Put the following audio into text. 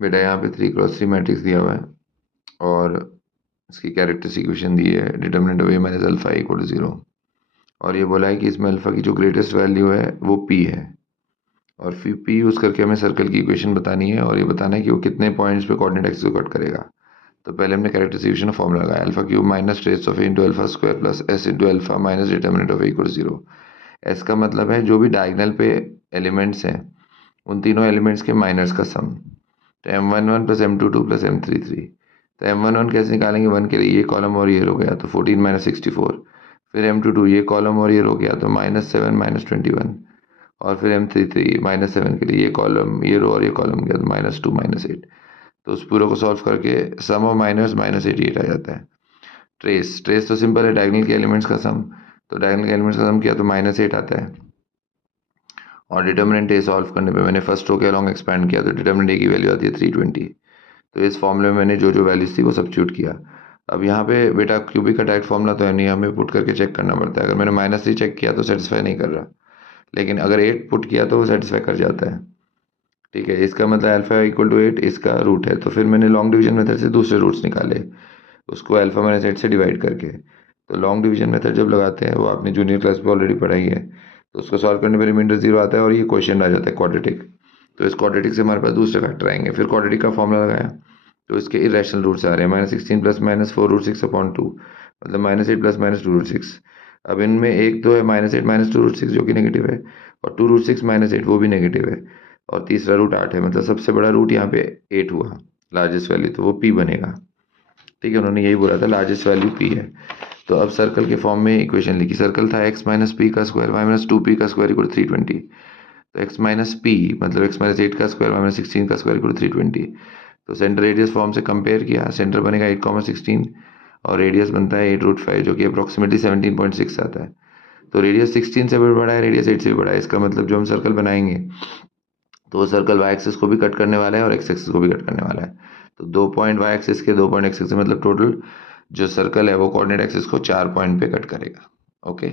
बेटा यहाँ पे 3x3 मैट्रिक्स दिया हुआ है और इसकी कैरेक्टरिस्टिक इक्वेशन दी है, determinant of a minus alpha equal to 0, और ये बोला है कि इसमें अल्फा की जो ग्रेटेस्ट वैल्यू है वो p है, और फिर p यूज़ करके हमें सर्कल की इक्वेशन बतानी है और ये बताना है कि वो कितने पॉइंट्स पे कोऑर्डिनेट एक्सिस को कट करेगा। तो पहले हमने कैरेक्टरिस्टिक इक्वेशन फॉर्मूला लगाया, alpha cube minus trace of a into alpha square plus s into alpha minus determinant of a equal to 0। s का मतलब है जो भी डायगोनल पे एलिमेंट्स हैं उन तीनों एलिमेंट्स के माइनस का सम। तो m11 plus m22 plus m33, तो m11 कैसे निकालेंगे, 1 के लिए ये कॉलम और ये रो गया तो 14 माइनस 64, फिर m22 ये कॉलम और ये रो गया तो -7 माइनस 21, और फिर m33 -7 के लिए ये कॉलम ये रो और ये कॉलम गया तो -2 माइनस 8। तो उस पूरे को सॉल्व करके सम ऑफ माइनस -88 आ जाता है। ट्रेस ट्रेस तो सिंपल है, डायगोनल के एलिमेंट्स का सम, तो डायगोनल के एलिमेंट्स का सम किया तो -8 आता है। और डिटर्मिनेंट ए सॉल्व करने पे मैंने फर्स्ट रो के अलॉन्ग एक्सपैंड किया तो डिटर्मिनेंट ए की वैल्यू आती है 320। तो इस फॉर्मूले में मैंने जो जो वैल्यूज थी वो सब्स्टिट्यूट किया। अब यहाँ पे बेटा क्यूबिक का डायरेक्ट फॉर्मूला तो है नहीं, हमें पुट करके चेक करना पड़ता है। अगर मैंने -3 चेक किया तो सेटिस्फाई नहीं कर रहा, लेकिन अगर 8 पुट किया तो वो सेटिस्फाई कर जाता है। ठीक है, इसका मतलब अल्फा इक्वल टू 8 इसका रूट है, तो फिर मैंने लॉन्ग डिवीजन मेथड से दूसरे रूट्स निकाले उसको अल्फा माइनस 8 से डिवाइड करके। तो लॉन्ग डिवीजन मेथड जब लगाते हैं वो आपने जूनियर क्लास में ऑलरेडी पढ़ाई है, तो उसको सॉल्व करने पर रिमाइंडर 0 आता है और ये क्वेश्चन आ जाता है क्वाड्रेटिक। तो इस क्वाड्रेटिक से हमारे पास दूसरे फैक्टर आएंगे, फिर क्वाड्रेटिक का फॉर्मूला लगाया तो इसके इरेशनल रूट्स आ रहे हैं, -16 प्लस -4√6/2, मतलब -8 प्लस -2√6। अब इनमें एक तो है -8 -2√6 जो कि नेगेटिव है, और 2√6 -8 वो भी नेगेटिव है, और तीसरा रूट 8 है, मतलब सबसे बड़ा रूट यहाँ पे 8 हुआ लार्जेस्ट वैल्यू, तो वो p बनेगा। ठीक है, उन्होंने यही बोला था लार्जेस्ट वैल्यू p है। तो अब सर्कल के फॉर्म में इक्वेशन लिखी, सर्कल था x माइनस पी का स्क्वायर y माइनस 2p का स्क्वायर इक्वल 320। तो x माइनस पी मतलब x माइनस 8 का स्क्वायर y माइनस 16 का स्क्वायर इक्वल 320। तो सेंटर रेडियस फॉर्म से कंपेयर किया, सेंटर बनेगा 8,16 और रेडियस बनता है 8√5 जो कि अप्रोक्सीमेटली 17.6 आता है। तो रेडियस 16 से भी बड़ा है, रेडियस 8 से भी बड़ा है, इसका मतलब जो हम सर्कल बनाएंगे तो वो सर्कल वाई एक्सिस को भी कट करने वाला है और एक्स एक्सिस को भी कट करने वाला है। तो 2 पॉइंट वाई एक्सिस के 2 पॉइंट एक्स एक्सिस मतलब टोटल जो सर्कल है वो कोऑर्डिनेट एक्सिस को 4 पॉइंट पे कट करेगा। ओके।